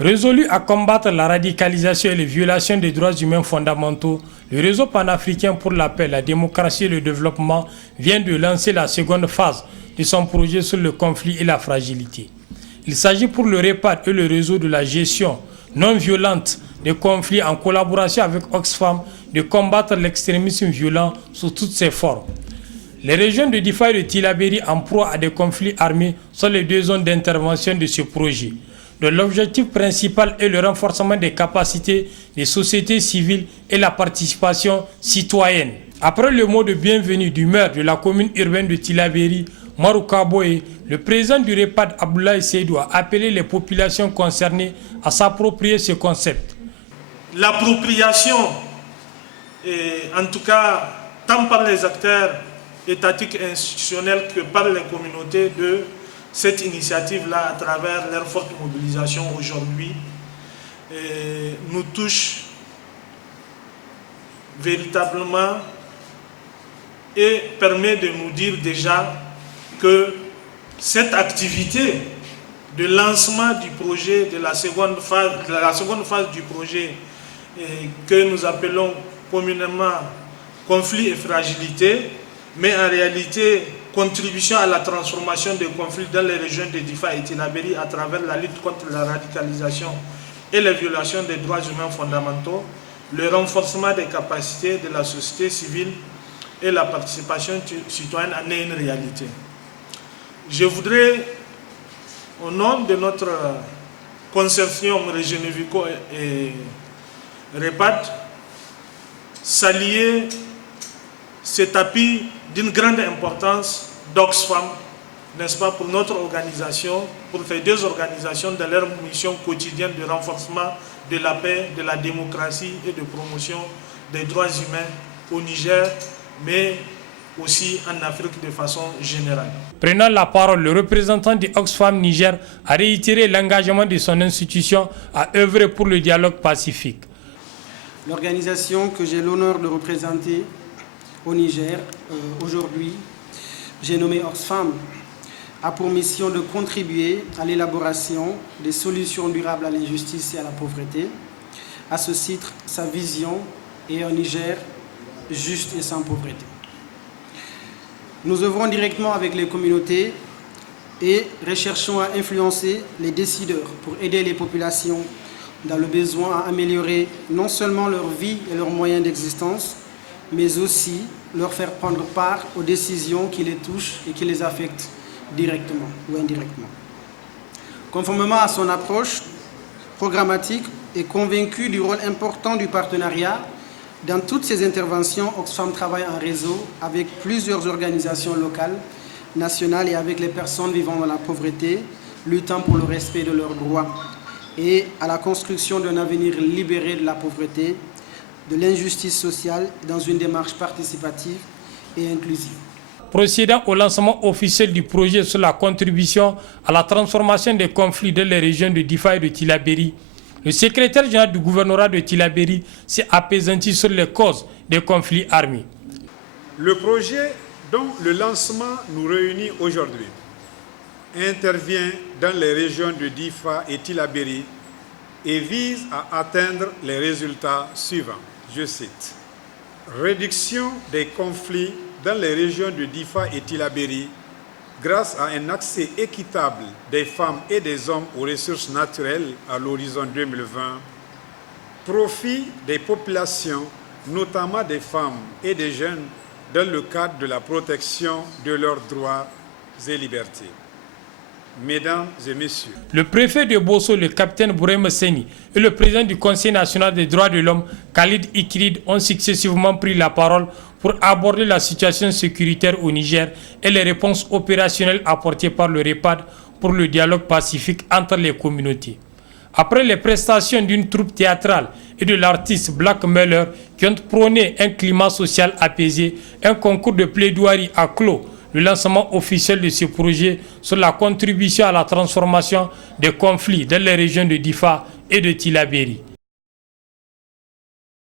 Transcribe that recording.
Résolu à combattre la radicalisation et les violations des droits humains fondamentaux, le réseau panafricain pour la paix, la démocratie et le développement vient de lancer la seconde phase de son projet sur le conflit et la fragilité. Il s'agit pour le REPAD et le réseau de la gestion non violente des conflits en collaboration avec Oxfam de combattre l'extrémisme violent sous toutes ses formes. Les régions de Difa et de Tillabéri en proie à des conflits armés sont les deux zones d'intervention de ce projet. L'objectif principal est le renforcement des capacités des sociétés civiles et la participation citoyenne. Après le mot de bienvenue du maire de la commune urbaine de Tillabéri, Marouka Boye, le président du REPAD Abdoulaye Seydou a appelé les populations concernées à s'approprier ce concept. L'appropriation, en tout cas tant par les acteurs étatiques et institutionnels que par les communautés de cette initiative-là, à travers leur forte mobilisation aujourd'hui, nous touche véritablement et permet de nous dire déjà que cette activité de lancement du projet, de la seconde phase du projet que nous appelons communément conflit et fragilité, mais en réalité contribution à la transformation des conflits dans les régions de Difa et Tillabéri à travers la lutte contre la radicalisation et les violations des droits humains fondamentaux, le renforcement des capacités de la société civile et la participation citoyenne en est une réalité. Je voudrais, au nom de notre consortium Régénévico et REPAD, saluer cet appui d'une grande importance d'Oxfam, n'est-ce pas, pour notre organisation, pour ces deux organisations dans leur mission quotidienne de renforcement de la paix, de la démocratie et de promotion des droits humains au Niger, mais aussi en Afrique de façon générale. Prenant la parole, le représentant de Oxfam Niger a réitéré l'engagement de son institution à œuvrer pour le dialogue pacifique. L'organisation que j'ai l'honneur de représenter au Niger aujourd'hui, j'ai nommé Oxfam, a pour mission de contribuer à l'élaboration des solutions durables à l'injustice et à la pauvreté. À ce titre, sa vision est un Niger juste et sans pauvreté. Nous œuvrons directement avec les communautés et recherchons à influencer les décideurs pour aider les populations dans le besoin à améliorer non seulement leur vie et leurs moyens d'existence, mais aussi leur faire prendre part aux décisions qui les touchent et qui les affectent directement ou indirectement. Conformément à son approche programmatique et convaincu du rôle important du partenariat, dans toutes ces interventions, Oxfam travaille en réseau avec plusieurs organisations locales, nationales et avec les personnes vivant dans la pauvreté, luttant pour le respect de leurs droits et à la construction d'un avenir libéré de la pauvreté, de l'injustice sociale dans une démarche participative et inclusive. Procédant au lancement officiel du projet sur la contribution à la transformation des conflits dans les régions de Difa et de Tillabéri, le secrétaire général du gouvernorat de Tillabéri s'est appesanti sur les causes des conflits armés. Le projet dont le lancement nous réunit aujourd'hui intervient dans les régions de Difa et Tillabéri et vise à atteindre les résultats suivants. Je cite: réduction des conflits dans les régions de Difa et Tillabéri grâce à un accès équitable des femmes et des hommes aux ressources naturelles à l'horizon 2020, profit des populations, notamment des femmes et des jeunes, dans le cadre de la protection de leurs droits et libertés. Mesdames et messieurs, le préfet de Bosso, le capitaine Bourema Seni, et le président du Conseil national des droits de l'homme, Khalid Ikrid, ont successivement pris la parole pour aborder la situation sécuritaire au Niger et les réponses opérationnelles apportées par le REPAD pour le dialogue pacifique entre les communautés. Après les prestations d'une troupe théâtrale et de l'artiste Black Muller qui ont prôné un climat social apaisé, un concours de plaidoirie a clos le lancement officiel de ce projet sur la contribution à la transformation des conflits dans les régions de Difa et de Tillabéri.